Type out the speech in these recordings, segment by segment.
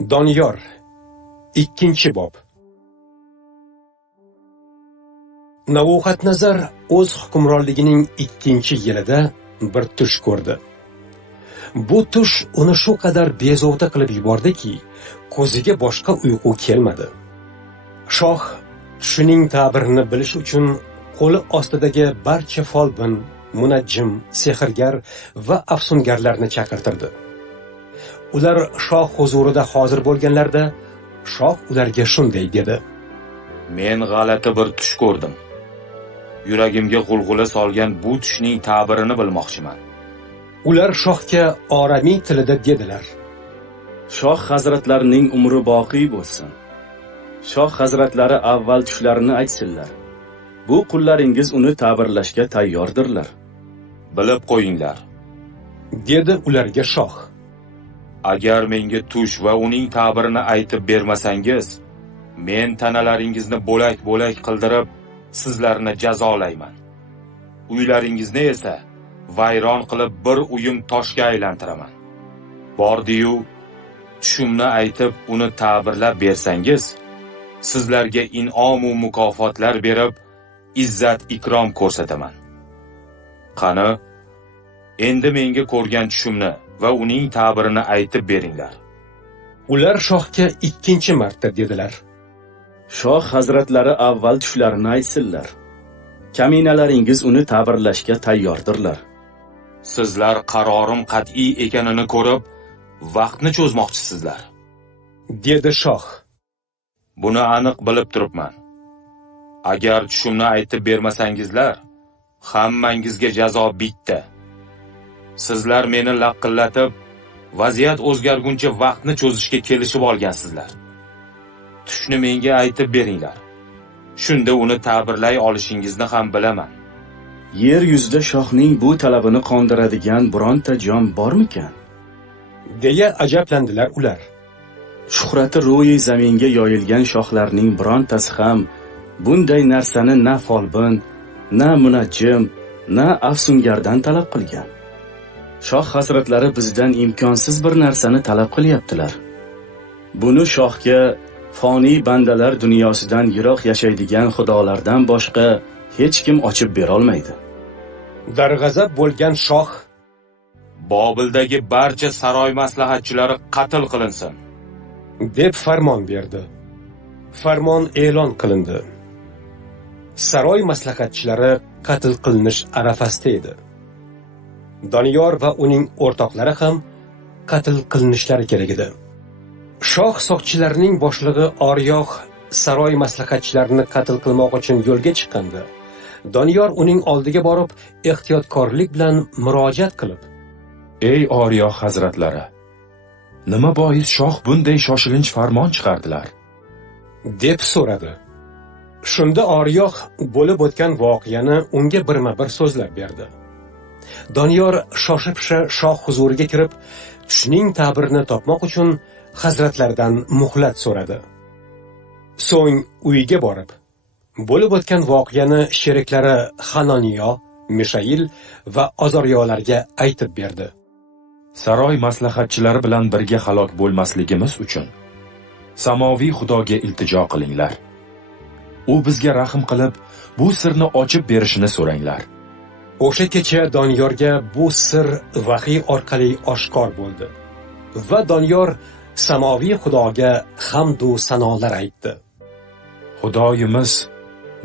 Doniyor 2-bob. Navbuxatnazar o'z hukmronligining 2-yilida bir tush ko'rdi. Bu tush uni shu qadar bezovta qilib yubordiki, ko'ziga boshqa uyqu kelmadi. Shoh tushining ta'birini bilish uchun qo'li ostidagi barcha folbin, munajjim, sehrgar va afsungarlarni chaqirtirdi. Ular shoh huzurida hozir bo'lganlarida shoh ularga shunday dedi: Men g'alati bir tush ko'rdim. Yuragimga g'ulg'ula solgan bu tushning ta'birini bilmoqchiman. Ular shohga oramiy tilida dedilar: Shoh hazratlarining umri boqiy bo'lsin. Shoh hazratlari avval tushlarini aytsinlar. Bu qullaringiz uni ta'birlashga tayyordirlar. Bilib qo'yinglar, dedi ularga shoh. Agar menga tush va uning ta'birini aytib bermasangiz, men tanalaringizni bo'lak-bo'lak qildirib, sizlarni jazolayman. Uylaringizni esa vayron qilib bir uyum toshga aylantiraman. Bordi-yu, tushimni aytib, uni ta'birlab bersangiz, sizlarga in'om va mukofotlar berib, izzat ikrom ko'rsataman. Qani, endi menga ko'rgan tushimni va uning ta'birini aytib beringlar. Ular shohga 2-marta dedilar: Shoh hazratlari avval tushlarini aytsinlar. Kaminalaringiz uni ta'birlashga tayyordirlar. Sizlar qarorim qat'iy ekanini ko'rib, vaqtni cho'zmoqchisizlar, dedi shoh. Buni aniq bilib turibman. Agar tushimni aytib bermasangizlar, hammangizga jazo bitta. Sizlar meni laqillatib, vaziyat o'zgarguncha vaqtni cho'zishga kelishib olgansizlar. Tushni menga aytib beringlar. Shunda uni ta'birlay olishingizni ham bilaman. Yer yuzida shohning bu talabini qondiradigan bironta jon bormikan? deya ajablandilar ular. Shuhrati ro'yi zaminga yoyilgan shohlarning birontasi ham bunday narsani na folbin, na munajjim, na afsungardan talab qilgan. Shoh hazratlari bizdan imkonsiz bir narsani talab qilyaptilar. Buni shohga foniy bandalar dunyosidan yiroq yashaydigan xudolardan boshqa hech kim ochib bera olmaydi. Darg'azab bo'lgan shoh Bobildagi barcha saroy maslahatchilari qatl qilinsin, deb farmon berdi. Farmon e'lon qilindi. Saroy maslahatchilari qatl qilinish arafasida edi. Doniyor va uning o'rtoqlari ham qatl qilinishlari kerak edi. Shoh soqchilarining boshlig'i Oriyoh saroy maslahatchilarini qatl qilmoq uchun yo'lga chiqqanda, Doniyor uning oldiga borib, ehtiyotkorlik bilan murojaat qilib: Ey Oriyoh hazratlari, nima bois shoh bunday shoshilinch farmon chiqardilar? deb so'radi. Shunda Oriyoh bo'lib o'tgan voqeani unga birma-bir so'zlab berdi. Doniyor shoshib-pisha shoh huzuriga kirib, tushning ta'birini topmoq uchun hazratlaridan muhlat so'radi. So'ng uyiga borib, bo'lib o'tgan voqeani sheriklari Hanoniyo, Mishail va Azoriyolarga aytib berdi. Saroy maslahatchilari bilan birga halok bo'lmasligimiz uchun samoviy xudoga iltijo qilinglar. U bizga rahm qilib, bu sirni ochib berishini so'ranglar. O'sha kecha Doniyorga bu sir vahiy orqali oshkor bo'ldi va Doniyor samoviy xudoga hamd va sanolar aytdi. Xudoyimiz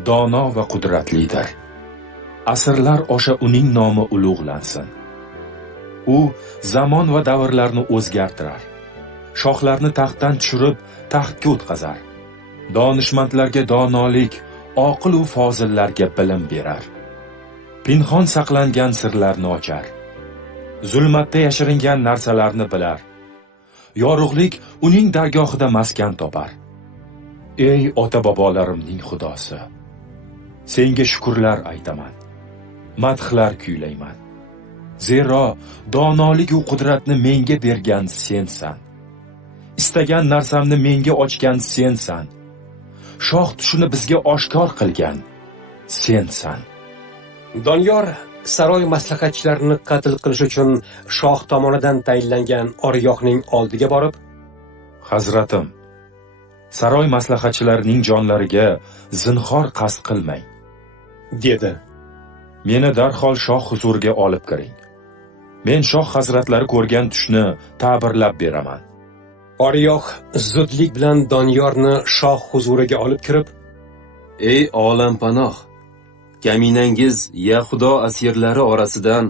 dono va qudratlidir. Asrlar osha uning nomi ulug'lansin. U zamon va davrlarni o'zgartirar. Shohlarni taxtdan tushirib, taxtga o'tkazar. Donishmandlarga donolik, oqil va fozillarga bilim berar. Pinhon saqlangan sirlarni ochar. Zulmatda yashiringan narsalarni bilar. Yorug'lik uning dargohida maskan topar. Ey ota-bobolarimning xudosi, senga shukrlar aytaman. Madhlar kuylayman. Zero donolik va qudratni menga bergan sensan. Istagan narsamni menga ochgan sensan. Shoh tushini bizga oshkor qilgan sensan. Doniyor saroy maslahatchilarini qatl qilish uchun shoh tomonidan tayinlangan Oriyohning oldiga borib: Hazratim, saroy maslahatchilarining jonlariga zinhor qasd qilmang, dedi. meni darhol shoh huzuriga olib kiring. Men shoh hazratlari ko'rgan tushni ta'birlab beraman. Oriyoh zudlik bilan Doniyorni shoh huzuriga olib kirib, Ey olampanoh, kaminangiz Yahudo asirlari orasidan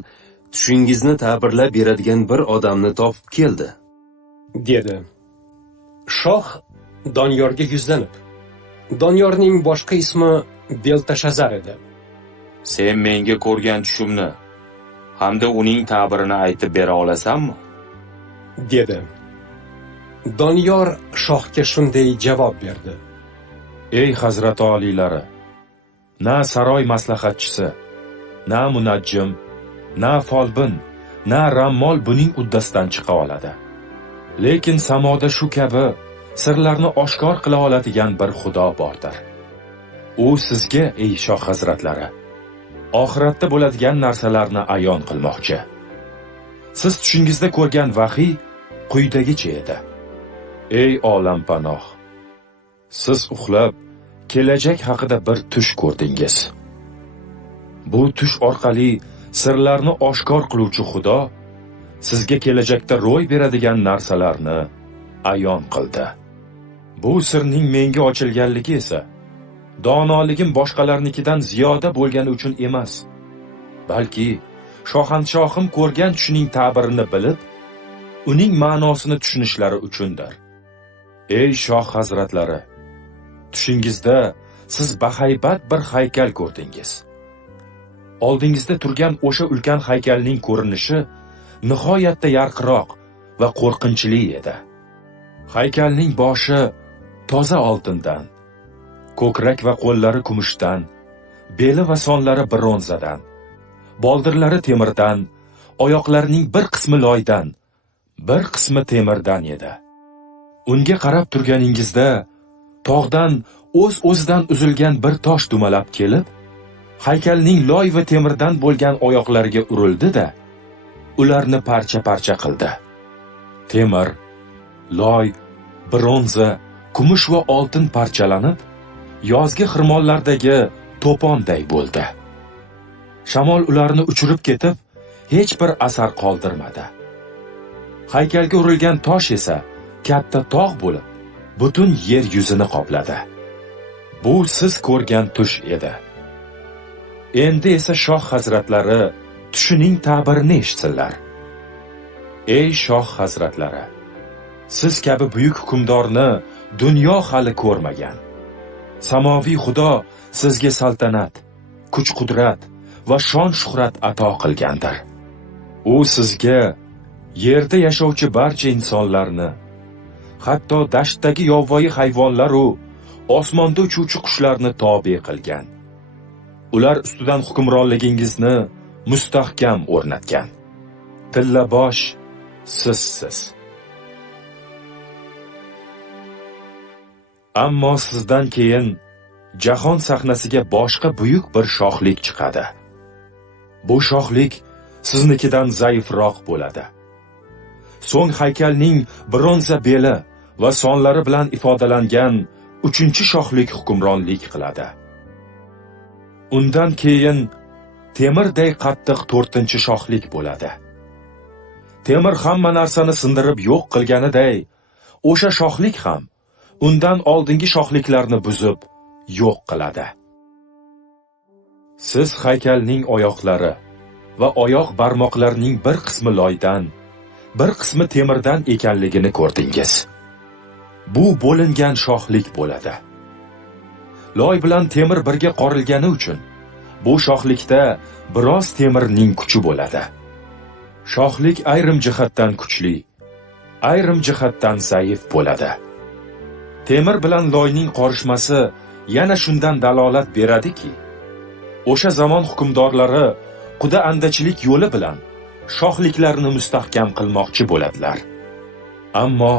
tushingizni ta'birlab beradigan bir odamni topib keldi, dedi. Shoh Doniyorga yuzlanib, Doniyorning boshqa ismi Beltashazar edi. Sen menga ko'rgan tushimni hamda uning ta'birini aytib bera olasanmi? dedi. Doniyor shohga shunday javob berdi. Ey hazrat oliylari, na saroy maslahatchisi, na munajjim, na folbin, na rammol buning uddasidan chiqa oladi. Lekin samoda shu kabi sirlarni oshkor qila oladigan bir Xudo bordir. U sizga, ey shoh hazratlari, oxiratda bo'ladigan narsalarni ayon qilmoqchi. Siz tushingizda ko'rgan vahiy quyidagicha edi. Ey olampanoh, siz uxlab kelajak haqida bir tush ko'rdingiz. Bu tush orqali sirlarni oshkor qiluvchi Xudo sizga kelajakda ro'y beradigan narsalarni ayon qildi. Bu sirning menga ochilganligi esa donoligim boshqalarnikidan ziyoda bo'lgani uchun emas, balki shohanshohim ko'rgan tushining ta'birini bilib, uning ma'nosini tushunishlari uchundir. Ey shoh hazratlari, tushingizda siz bahaybat bir haykal ko'rdingiz. Oldingizda turgan o'sha ulkan haykalning ko'rinishi nihoyatda yarqiroq va qo'rqinchli edi. Haykalning boshi toza oltindan, ko'krak va qo'llari kumushdan, beli va sonlari bronzadan, boldirlari temirdan, oyoqlarining bir qismi loydan, bir qismi temirdan edi. Unga qarab turganingizda tog'dan o'z-o'zidan uzilgan bir tosh dumalab kelib, haykalning loy va temirdan bo'lgan oyoqlariga urildi-da, ularni parcha-parcha qildi. Temir, loy, bronza, kumush va oltin parchalanib, yozgi xirmonlardagi to'ponday bo'ldi. Shamol ularni uchirib ketib, hech bir asar qoldirmadi. Haykalga urilgan tosh esa katta tog' bo'lib, butun yer yuzini qopladi. Bu siz ko'rgan tush edi. Endi esa shoh hazratlari tushining ta'birini eshitsinlar. Ey shoh hazratlari, siz kabi buyuk hukmdorni dunyo hali ko'rmagan. Samoviy Xudo sizga saltanat, kuch-qudrat va shon-shuhrat ato qilgandir. U sizga yerda yashovchi barcha insonlarni, hatto dashtdagi yovvoyi hayvonlar u osmonda uchuvchi qushlarni tobe qilgan. Ular ustidan hukmronligingizni mustahkam o'rnatgan. Tilla bosh sizsiz. Ammo sizdan keyin jahon sahnasiga boshqa buyuk bir shohlik chiqadi. Bu shohlik siznikidan zaifroq bo'ladi. So'ng haykalning bronza beli va sonlari bilan ifodalangan 3-shohlik hukmronlik qiladi. Undan keyin temirday qattiq 4-shohlik bo'ladi. Temir hamma narsani sindirib yo'q qilganiday, o'sha shohlik ham undan oldingi shohliklarni buzib yo'q qiladi. Siz haykalning oyoqlari va oyoq barmoqlarining bir qismi loydan, bir qismi temirdan ekanligini ko'rdingiz. Bu bo'lingan shohlik bo'ladi. Loy bilan temir birga qorilgani uchun bu shohlikda biroz temirning kuchi bo'ladi. Shohlik ayrim jihatdan kuchli, ayrim jihatdan zaif bo'ladi. Temir bilan loyning qorishmasi yana shundan dalolat beradiki, o'sha zamon hukmdorlari quda andachilik yo'li bilan shohliklarini mustahkam qilmoqchi bo'ladilar. Ammo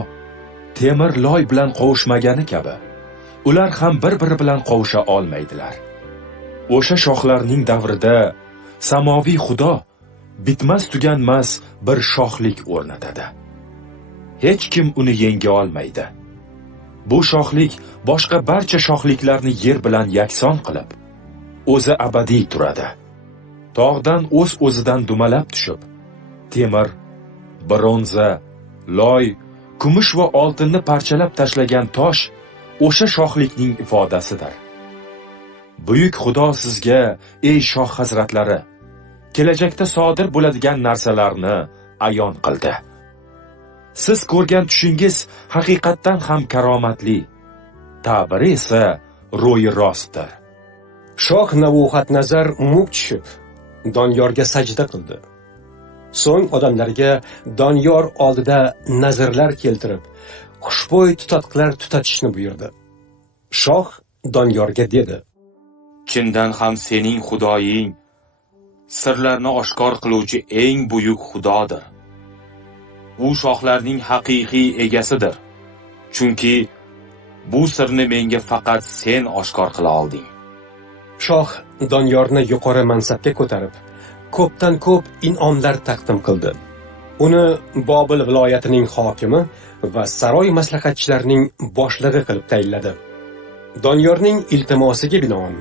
temir loy bilan qovushmagani kabi, ular ham bir-biri bilan qovusha olmaydilar. O'sha shohlarning davrida samoviy Xudo bitmas tuganmas bir shohlik o'rnatadi. hech kim uni yenga olmaydi. Bu shohlik boshqa barcha shohliklarni yer bilan yakson qilib, o'zi abadiy turadi. Tog'dan o'z-o'zidan dumalab tushib, temir, bronza, loy, kumush va oltinni parchalab tashlagan tosh o'sha shohlikning ifodasidir. Buyuk Xudo sizga, ey shoh hazratlari, kelajakda sodir bo'ladigan narsalarni ayon qildi. Siz ko'rgan tushingiz haqiqatdan ham karomatli, ta'biri esa ro'yi rostdir. Shoh Nabuxatnazar muk tushib, Doniyorga sajda qildi. So'ng odamlarga Doniyor oldida nazrlar keltirib, xushbo'y tutaqlar tutatishni buyurdi. Shoh Doniyorga dedi: Chindan ham sening Xudoying sirlarni oshkor qiluvchi eng buyuk Xudodir. U shohlarning haqiqiy egasidir. Chunki bu sirni menga faqat sen oshkor qila olding. Shoh Doniyorni yuqori mansabga ko'tarib, ko'pdan ko'p in'omlar taqdim qildi. Uni Bobil viloyatining hokimi va saroy maslahatchilarining boshlig'i qilib tayinladi. Doniyorning iltimosiga binoan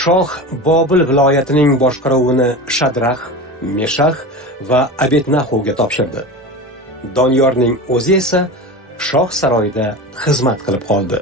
shoh Bobil viloyatining boshqaruvini Shadrax, Meshax va Abednaxoga topshirdi. Doniyorning o'zi esa shoh saroyida xizmat qilib qoldi.